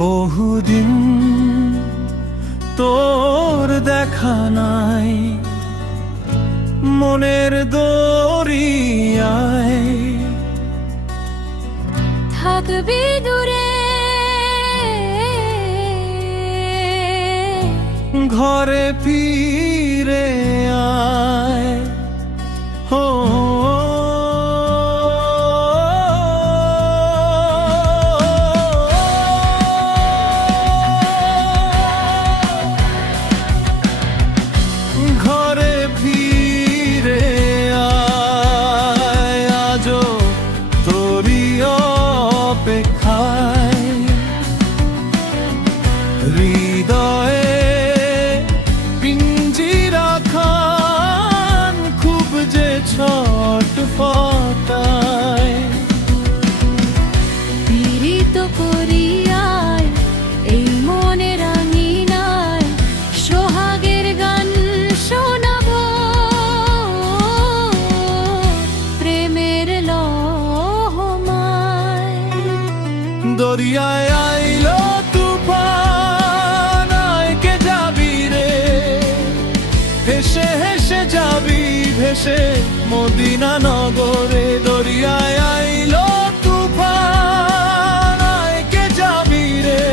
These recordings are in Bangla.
বহুদিন তোর দেখা নাই, মনের দরিয়ায় থাকবি দূরে, ঘরে ফিরে আয়। হো ঘরে ফিরে আয়, আজো তোরি অপেক্ষায়। হৃদয়ে পিঞ্জিরা খান খুব যে ছটফটায়। পীড়িত করিয়ায় এই মনে রাঙিনায় সোহাগের গান শোনাবো, প্রেমের লহমায়। দরিয়ায় আইলো তুফান, আয় কে যাবি রে, হেসে হেসে যাবি ভেসে মদিনা নগরে। দরিয়ায় আইলো তুফান, আয় কে যাবি রে,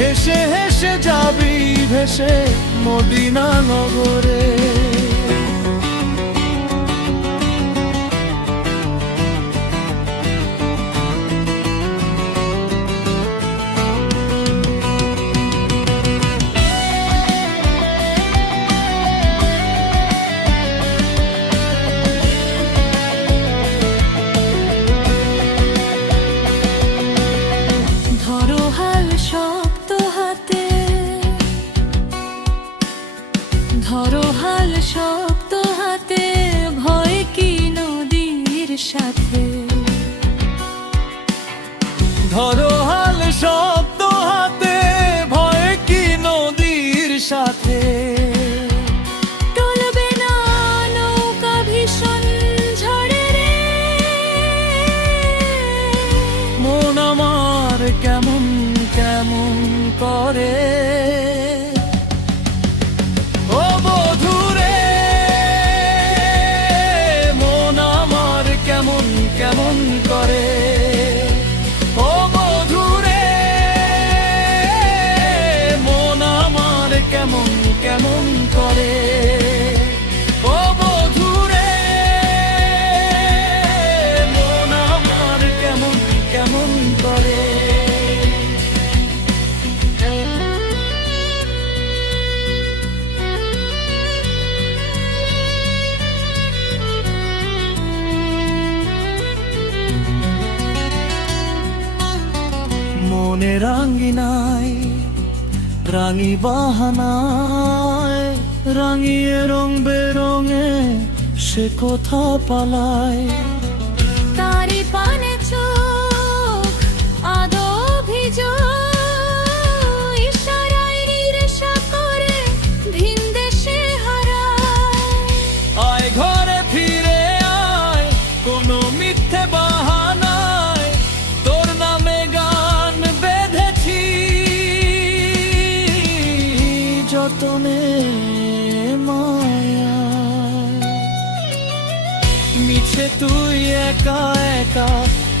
হেসে হেসে যাবি ভেসে মদিনা নগরে। ধরো হাল শক্ত হাতে, ধরো হাল শক্ত হাতে, ভয় কি নদীর সাথে। ধরো হাল শক্ত হাতে, ভয় কি নদীর সাথে। টলবে না নৌকা ভীষণ ঝড়ে রে, মন আমার কেমন কেমন করে। ও বধুরে, মন আমার কেমন কেমন করে। ও বধুরে, মন আমার কেমন কেমন করে। ও বধুরে, মন আমার কেমন কেমন করে। মনে রাঙিনায় রাঙি বাহানায়, রাঙিয়ে রং বেরঙে সে কোথা পালায়। তারি পানে চোখ আদো ভিজো, ইশারায় নিরেশা করে ভিন দেশে হারায়। আয় ঘরে ফিরে আয়, কোনো মিথ্যে বাহানায় তোর নামে গান বেঁধেছি যতনে মায়ায়। মিছে তুই একা একা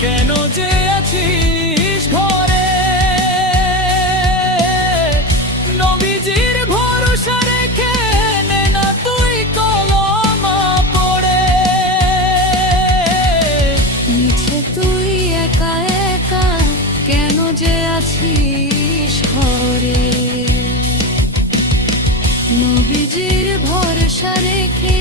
কেন যে আছিস ঘরে, নবীজির ভরসা রেখে নে না তুই কলমা পড়ে। মিছে তুই একা একা কেন যে আছিস ঘরে, নবীজির ভরসা রেখে